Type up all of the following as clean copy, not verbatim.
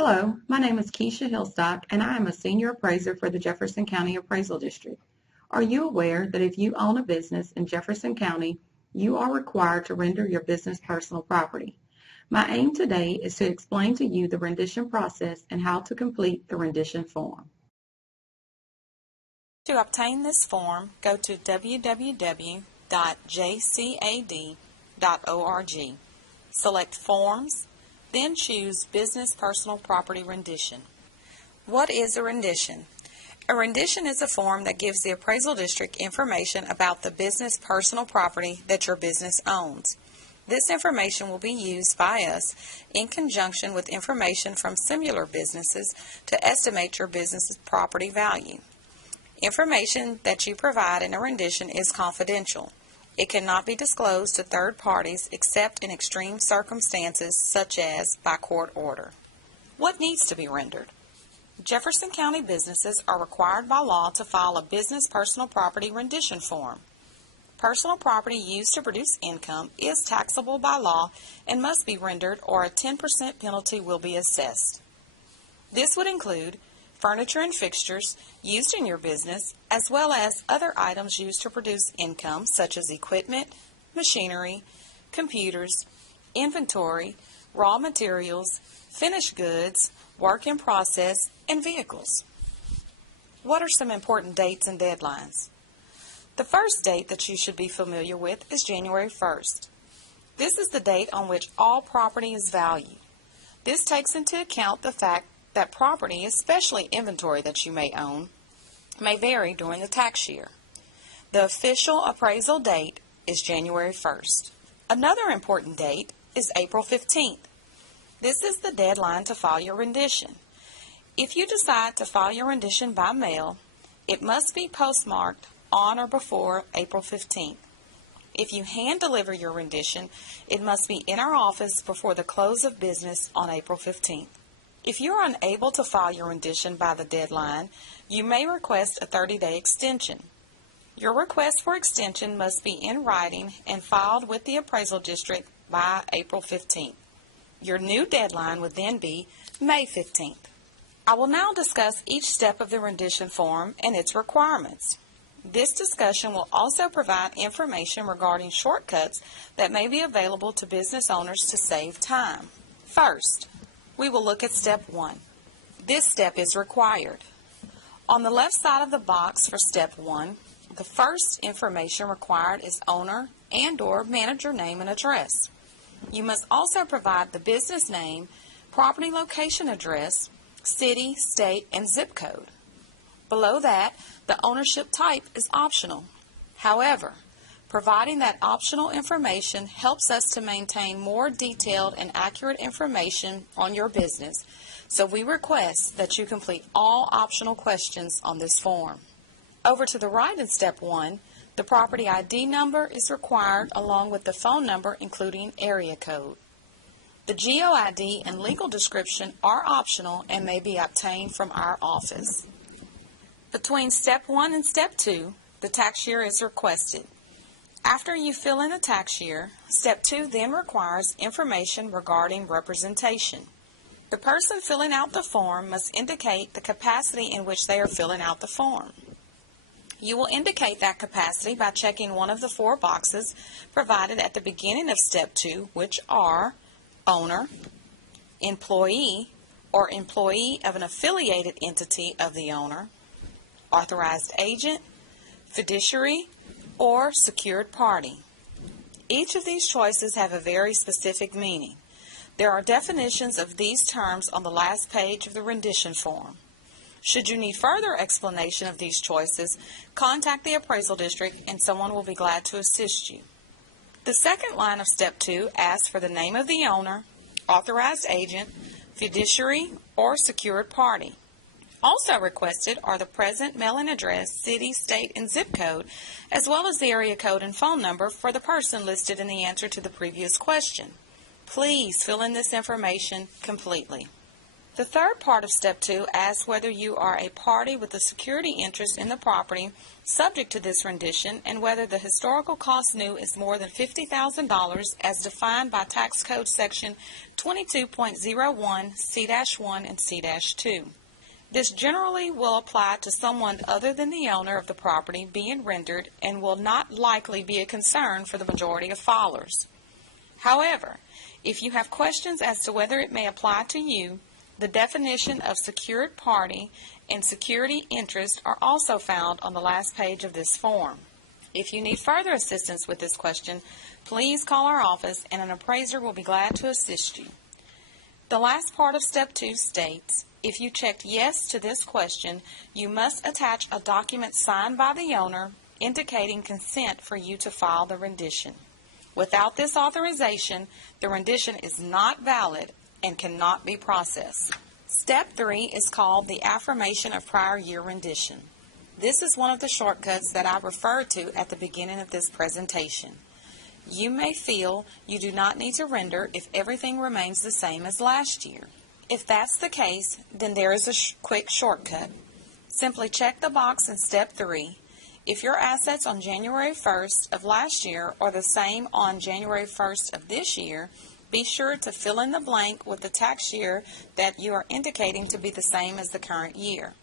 Hello, my name is Keisha Hillstock, and I am a senior appraiser for the Jefferson County Appraisal District. Are you aware that if you own a business in Jefferson County, you are required to render your business personal property? My aim today is to explain to you the rendition process and how to complete the rendition form. To obtain this form, go to www.jcad.org. Select Forms, then choose Business Personal Property Rendition. What is a rendition? A rendition is a form that gives the appraisal district information about the business personal property that your business owns. This information will be used by us in conjunction with information from similar businesses to estimate your business's property value. Information that you provide in a rendition is confidential. It cannot be disclosed to third parties except in extreme circumstances such as by court order. What needs to be rendered? Jefferson County businesses are required by law to file a business personal property rendition form. Personal property used to produce income is taxable by law and must be rendered, or a 10% penalty will be assessed. This would include furniture and fixtures used in your business, as well as other items used to produce income, such as equipment, machinery, computers, inventory, raw materials, finished goods, work in process, and vehicles. What are some important dates and deadlines? The first date that you should be familiar with is January 1st. This is the date on which all property is valued. This takes into account the fact that property, especially inventory that you may own, may vary during the tax year. The official appraisal date is January 1st. Another important date is April 15th. This is the deadline to file your rendition. If you decide to file your rendition by mail, it must be postmarked on or before April 15th. If you hand deliver your rendition, it must be in our office before the close of business on April 15th. If you are unable to file your rendition by the deadline, you may request a 30-day extension. Your request for extension must be in writing and filed with the appraisal district by April 15th. Your new deadline would then be May 15th. I will now discuss each step of the rendition form and its requirements. This discussion will also provide information regarding shortcuts that may be available to business owners to save time. First, we will look at step 1. This step is required. On the left side of the box for step 1, the first information required is owner and/or manager name and address. You must also provide the business name, property location address, city, state, and zip code. Below that, the ownership type is optional. However, providing that optional information helps us to maintain more detailed and accurate information on your business, so we request that you complete all optional questions on this form. Over to the right in step 1, the property ID number is required along with the phone number, including area code. The GeoID and legal description are optional and may be obtained from our office. Between step 1 and step 2, the tax year is requested. After you fill in the tax year, step 2 then requires information regarding representation. The person filling out the form must indicate the capacity in which they are filling out the form. You will indicate that capacity by checking one of the 4 boxes provided at the beginning of step 2, which are owner, employee, or employee of an affiliated entity of the owner, authorized agent, fiduciary, or secured party. Each of these choices have a very specific meaning. There are definitions of these terms on the last page of the rendition form. Should you need further explanation of these choices, contact the appraisal district and someone will be glad to assist you. The second line of step 2 asks for the name of the owner, authorized agent, fiduciary, or secured party. Also requested are the present mailing address, city, state, and zip code, as well as the area code and phone number for the person listed in the answer to the previous question. Please fill in this information completely. The third part of Step 2 asks whether you are a party with a security interest in the property subject to this rendition and whether the historical cost new is more than $50,000 as defined by Tax Code Section 22.01 C-1 and C-2. This generally will apply to someone other than the owner of the property being rendered and will not likely be a concern for the majority of filers. However, if you have questions as to whether it may apply to you, the definition of secured party and security interest are also found on the last page of this form. If you need further assistance with this question, please call our office and an appraiser will be glad to assist you. The last part of Step 2 states, if you checked yes to this question, you must attach a document signed by the owner indicating consent for you to file the rendition. Without this authorization, the rendition is not valid and cannot be processed. Step 3 is called the affirmation of prior year rendition. This is one of the shortcuts that I referred to at the beginning of this presentation. You may feel you do not need to render if everything remains the same as last year. If that's the case, then there is a quick shortcut. Simply check the box in Step 3. If your assets on January 1st of last year are the same on January 1st of this year, be sure to fill in the blank with the tax year that you are indicating to be the same as the current year.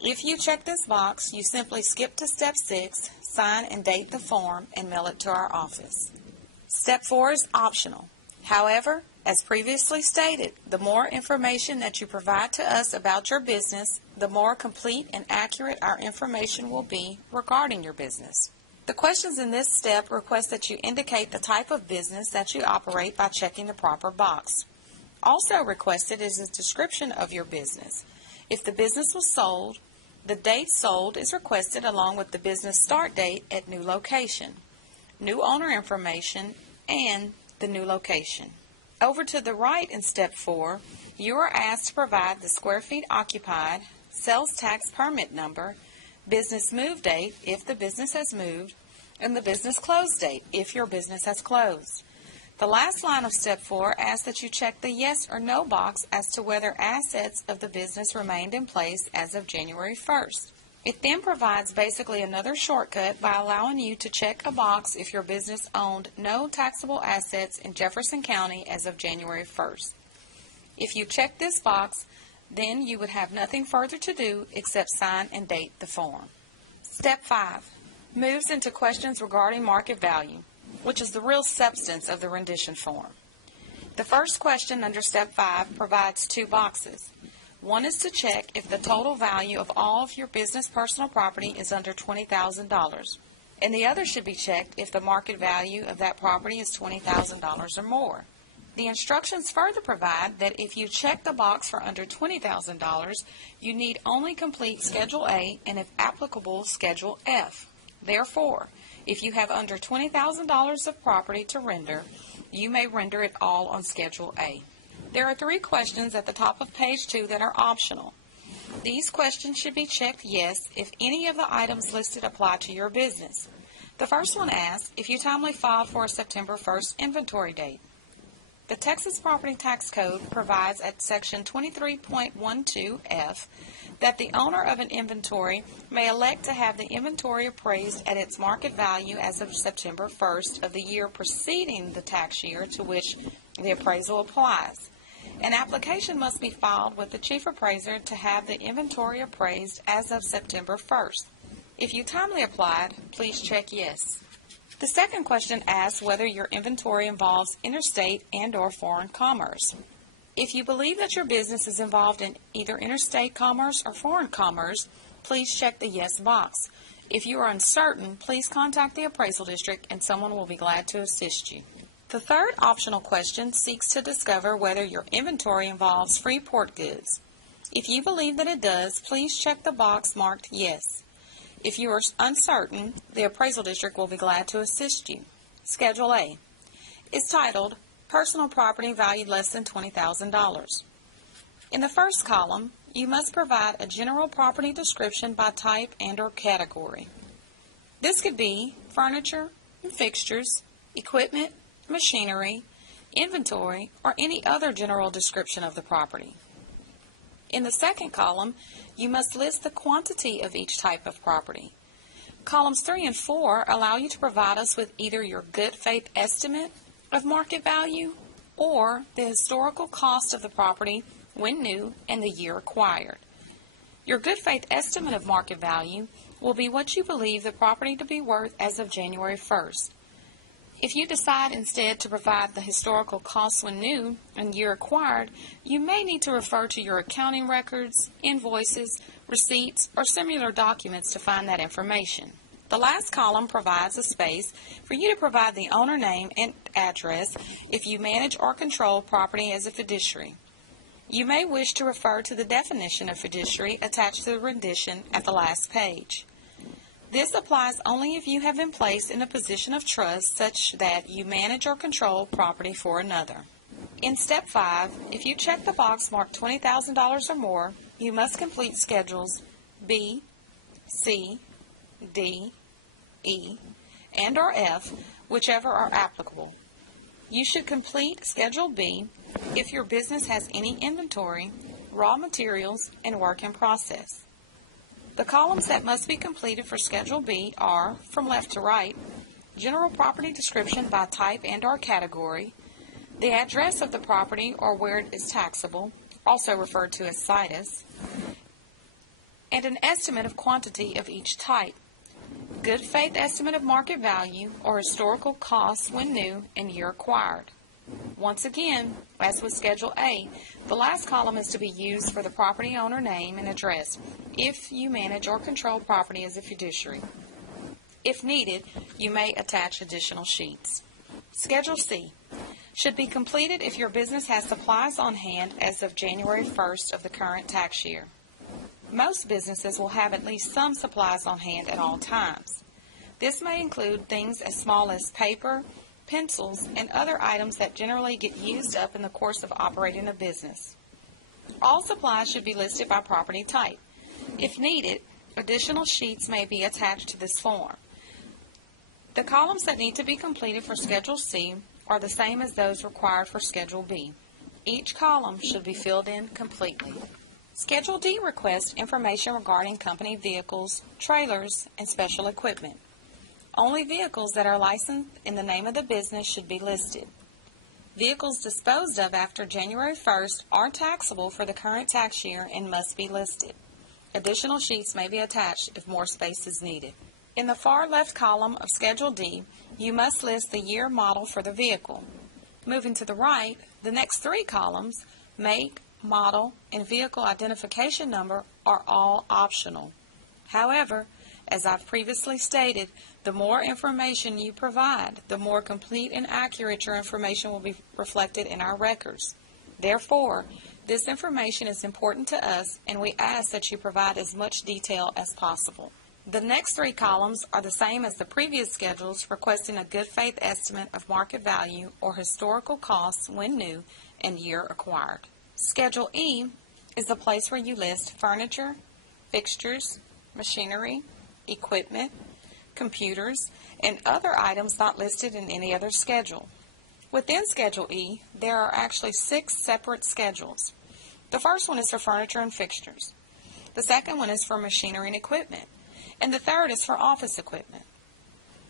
If you check this box, you simply skip to Step 6, sign and date the form, and mail it to our office. Step 4 is optional. However, as previously stated, the more information that you provide to us about your business, the more complete and accurate our information will be regarding your business. The questions in this step request that you indicate the type of business that you operate by checking the proper box. Also requested is a description of your business. If the business was sold, the date sold is requested along with the business start date at new location, new owner information, and the new location. Over to the right in Step 4, you are asked to provide the square feet occupied, sales tax permit number, business move date if the business has moved, and the business close date if your business has closed. The last line of Step 4 asks that you check the yes or no box as to whether assets of the business remained in place as of January 1st. It then provides basically another shortcut by allowing you to check a box if your business owned no taxable assets in Jefferson County as of January 1st. If you check this box, then you would have nothing further to do except sign and date the form. Step 5 moves into questions regarding market value, which is the real substance of the rendition form. The first question under Step 5 provides two boxes. One is to check if the total value of all of your business personal property is under $20,000, and the other should be checked if the market value of that property is $20,000 or more. The instructions further provide that if you check the box for under $20,000, you need only complete Schedule A and, if applicable, Schedule F. Therefore, if you have under $20,000 of property to render, you may render it all on Schedule A. There are three questions at the top of page 2 that are optional. These questions should be checked yes if any of the items listed apply to your business. The first one asks if you timely filed for a September 1st inventory date. The Texas Property Tax Code provides at Section 23.12F that the owner of an inventory may elect to have the inventory appraised at its market value as of September 1st of the year preceding the tax year to which the appraisal applies. An application must be filed with the chief appraiser to have the inventory appraised as of September 1st. If you timely applied, please check yes. The second question asks whether your inventory involves interstate and/or foreign commerce. If you believe that your business is involved in either interstate commerce or foreign commerce, please check the yes box. If you are uncertain, please contact the appraisal district and someone will be glad to assist you. The third optional question seeks to discover whether your inventory involves free port goods. If you believe that it does, please check the box marked yes. If you are uncertain, the appraisal district will be glad to assist you. Schedule A is titled Personal Property Valued Less than $20,000. In the first column, you must provide a general property description by type and/or category. This could be furniture and fixtures, equipment, machinery, inventory, or any other general description of the property. In the second column, you must list the quantity of each type of property. Columns 3 and 4 allow you to provide us with either your good faith estimate of market value or the historical cost of the property when new and the year acquired. Your good faith estimate of market value will be what you believe the property to be worth as of January 1st. If you decide instead to provide the historical costs when new and year acquired, you may need to refer to your accounting records, invoices, receipts, or similar documents to find that information. The last column provides a space for you to provide the owner name and address if you manage or control property as a fiduciary. You may wish to refer to the definition of fiduciary attached to the rendition at the last page. This applies only if you have been placed in a position of trust such that you manage or control property for another. In Step 5, if you check the box marked $20,000 or more, you must complete Schedules B, C, D, E, and or F, whichever are applicable. You should complete Schedule B if your business has any inventory, raw materials, and work in process. The columns that must be completed for Schedule B are, from left to right, general property description by type and or category, the address of the property or where it is taxable, also referred to as situs, and an estimate of quantity of each type, good faith estimate of market value or historical costs when new and year acquired. Once again, as with Schedule A, the last column is to be used for the property owner name and address if you manage or control property as a fiduciary. If needed, you may attach additional sheets. Schedule C should be completed if your business has supplies on hand as of January 1st of the current tax year. Most businesses will have at least some supplies on hand at all times. This may include things as small as paper, pencils, and other items that generally get used up in the course of operating a business. All supplies should be listed by property type. If needed, additional sheets may be attached to this form. The columns that need to be completed for Schedule C are the same as those required for Schedule B. Each column should be filled in completely. Schedule D requests information regarding company vehicles, trailers, and special equipment. Only vehicles that are licensed in the name of the business should be listed. Vehicles disposed of after January 1st are taxable for the current tax year and must be listed. Additional sheets may be attached if more space is needed. In the far left column of Schedule D, you must list the year model for the vehicle. Moving to the right, the next three columns, make, model, and vehicle identification number, are all optional. However, as I've previously stated, the more information you provide, the more complete and accurate your information will be reflected in our records. Therefore, this information is important to us, and we ask that you provide as much detail as possible. The next three columns are the same as the previous schedules, requesting a good faith estimate of market value or historical costs when new and year acquired. Schedule E is the place where you list furniture, fixtures, machinery, equipment, computers, and other items not listed in any other schedule. Within Schedule E, there are actually 6 separate schedules. The first one is for furniture and fixtures. The second one is for machinery and equipment. And the third is for office equipment.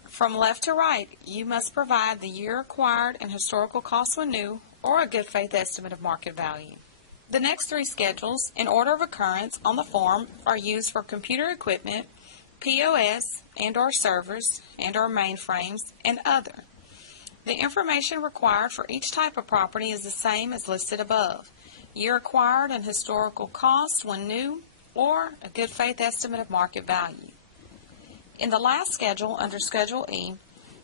From left to right, you must provide the year acquired and historical costs when new, or a good faith estimate of market value. The next 3 schedules, in order of occurrence on the form, are used for computer equipment, POS and or servers and or mainframes, and other. The information required for each type of property is the same as listed above. Year acquired and historical costs when new, or a good faith estimate of market value. In the last schedule, under Schedule E,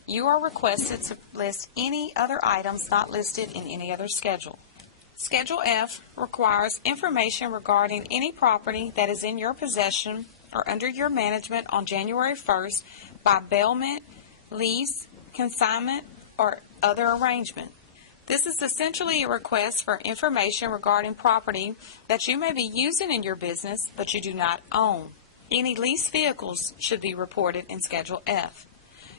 you are requested to list any other items not listed in any other schedule. Schedule F requires information regarding any property that is in your possession or under your management on January 1st by bailment, lease, consignment, or other arrangement. This is essentially a request for information regarding property that you may be using in your business but you do not own. Any leased vehicles should be reported in Schedule F.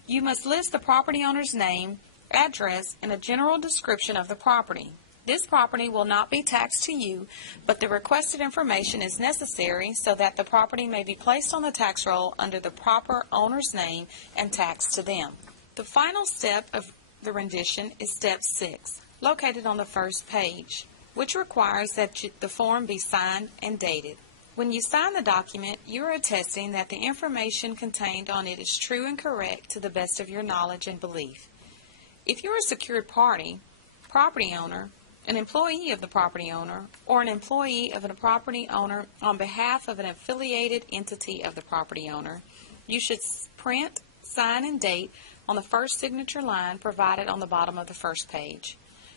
You must list the property owner's name, address, and a general description of the property. This property will not be taxed to you, but the requested information is necessary so that the property may be placed on the tax roll under the proper owner's name and taxed to them. The final step of the rendition is step 6, located on the first page, which requires that the form be signed and dated. When you sign the document, you are attesting that the information contained on it is true and correct to the best of your knowledge and belief. If you are a secured party, property owner, an employee of the property owner, or an employee of a property owner on behalf of an affiliated entity of the property owner, you should print, sign, and date on the first signature line provided on the bottom of the first page.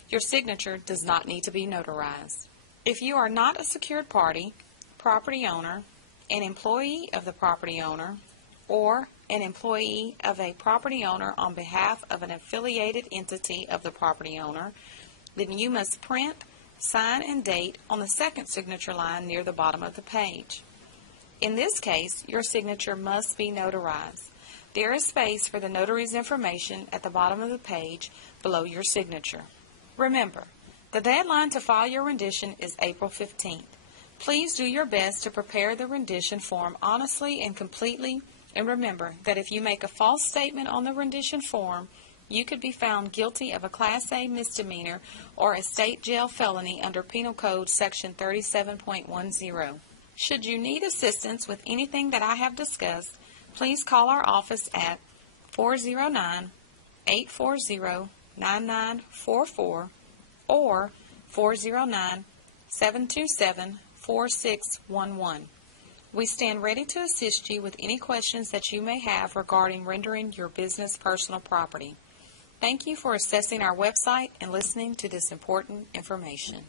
Your signature does not need to be notarized. If you are not a secured party, property owner, an employee of the property owner, or an employee of a property owner on behalf of an affiliated entity of the property owner, then you must print, sign, and date on the second signature line near the bottom of the page. In this case, your signature must be notarized. There is space for the notary's information at the bottom of the page below your signature. Remember, the deadline to file your rendition is April 15th. Please do your best to prepare the rendition form honestly and completely, and remember that if you make a false statement on the rendition form, you could be found guilty of a Class A misdemeanor or a state jail felony under Penal Code Section 37.10. Should you need assistance with anything that I have discussed, please call our office at 409-840-9944 or 409-727-4611. We stand ready to assist you with any questions that you may have regarding rendering your business personal property. Thank you for accessing our website and listening to this important information.